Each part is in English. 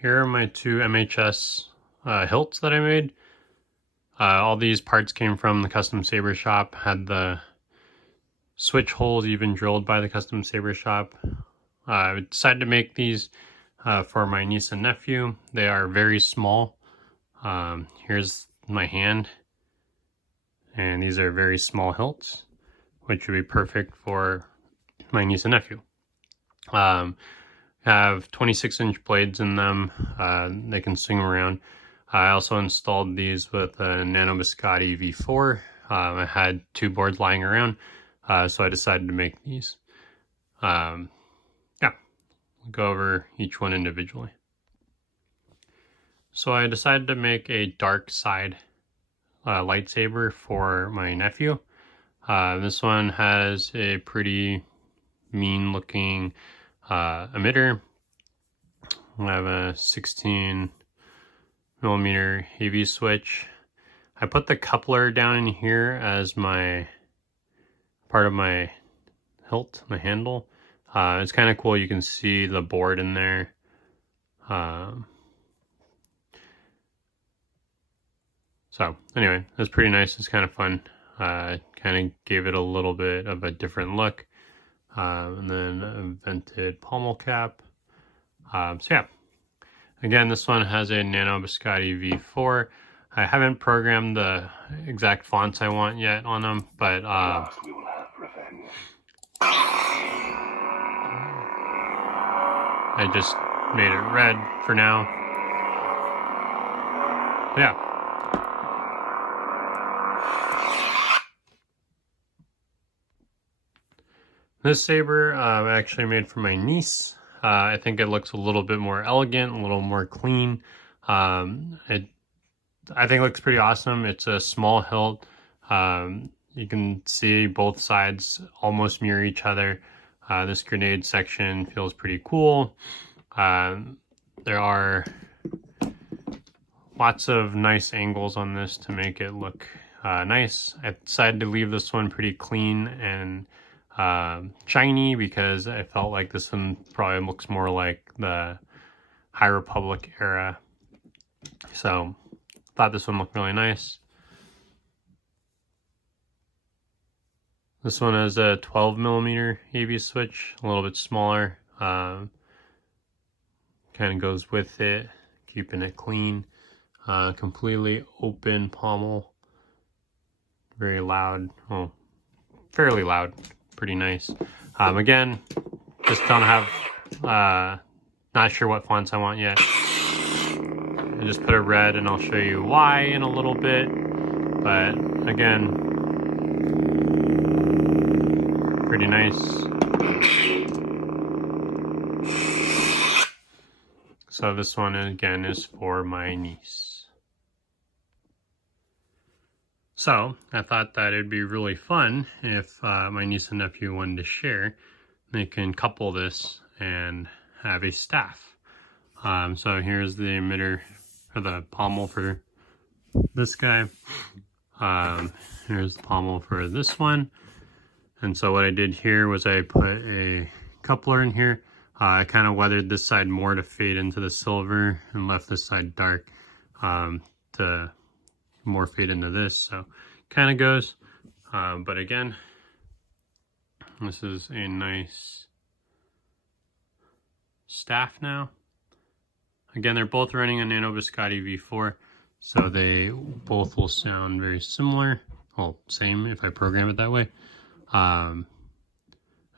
Here are my two MHS hilts that I made. All these parts came from the Custom Saber Shop, had the switch holes even drilled by the Custom Saber Shop. I decided to make these for my niece and nephew. They are very small. Here's my hand, and these are very small hilts, which would be perfect for my niece and nephew. Have 26-inch blades in them. They can swing around. I also installed these with a Nano Biscotti V4. I had two boards lying around, so I decided to make these. Yeah, we'll go over each one individually. So I decided to make a Darkside lightsaber for my nephew. This one has a pretty mean looking emitter. I have a 16mm AV switch. I put the coupler down in here as my part of my hilt, my handle. It's kind of cool. You can see the board in there. So anyway, it's pretty nice. It's kind of fun. Kind of gave it a little bit of a different look. And then a vented pommel cap. So yeah, again, this one has a Nano Biscotti V4. I haven't programmed the exact fonts I want yet on them, but I just made it red for now. Yeah. This saber I actually made for my niece. I think it looks a little bit more elegant, a little more clean. I think it looks pretty awesome. It's a small hilt. You can see both sides almost mirror each other. This grenade section feels pretty cool. There are lots of nice angles on this to make it look nice. I decided to leave this one pretty clean and shiny because I felt like this one probably looks more like the High Republic era. So thought this one looked really nice. This one has a 12mm AV switch, a little bit smaller. Kind of goes with it, keeping it clean. Completely open pommel. Very loud, well, fairly loud. Pretty nice. Again, just don't have, not sure what fonts I want yet. I just put a red and I'll show you why in a little bit. But again, pretty nice. So this one again is for my niece. So I thought that it'd be really fun if my niece and nephew wanted to share. They can couple this and have a staff. So here's the emitter for the pommel for this guy. Here's the pommel for this one. And so what I did here was I put a coupler in here. I kind of weathered this side more to fade into the silver and left this side dark to more fade into this, so kind of goes. But again, this is a nice staff now. Again, they're both running a Nano Biscotti V4, so they both will sound very similar. Well, same if I program it that way. And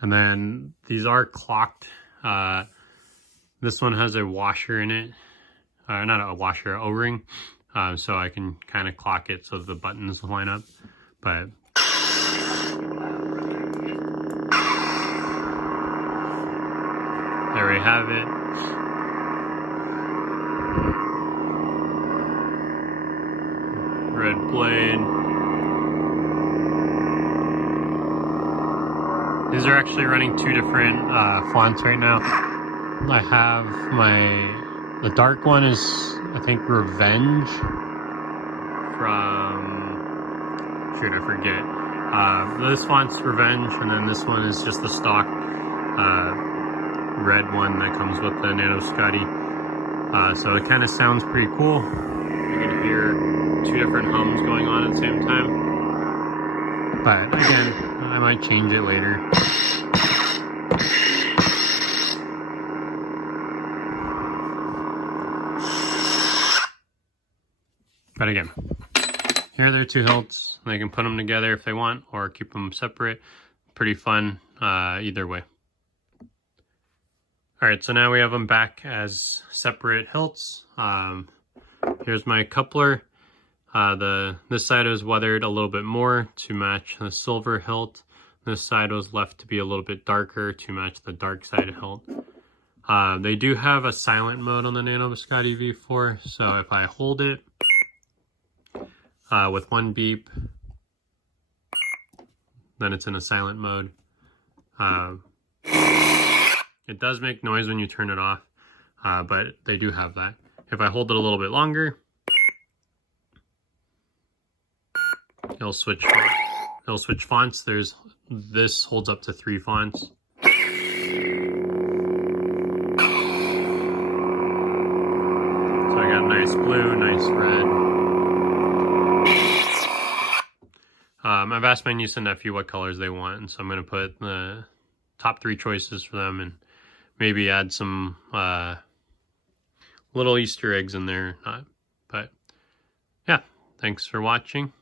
then these are clocked. This one has a washer in it, not a washer, an O-ring. So I can kind of clock it so the buttons line up, but there we have it. Red blade. These are actually running two different fonts right now. I have the dark one is, I think, Revenge from, shoot, I forget. This font's Revenge, and then this one is just the stock red one that comes with the Nano Biscotti. So it kind of sounds pretty cool. You can hear two different hums going on at the same time. But again, I might change it later. But again, here are their two hilts. They can put them together if they want or keep them separate. Pretty fun either way. Alright, so now we have them back as separate hilts. Here's my coupler. This side was weathered a little bit more to match the silver hilt. This side was left to be a little bit darker to match the Darkside hilt. They do have a silent mode on the Nano Biscotti V4, so if I hold it with one beep, then it's in a silent mode. It does make noise when you turn it off, but they do have that. If I hold it a little bit longer, it'll switch fonts. This holds up to 3 fonts. So I got nice blue, nice red. I've asked my niece and nephew what colors they want, and so I'm going to put the top 3 choices for them and maybe add some little Easter eggs in there. But yeah, thanks for watching.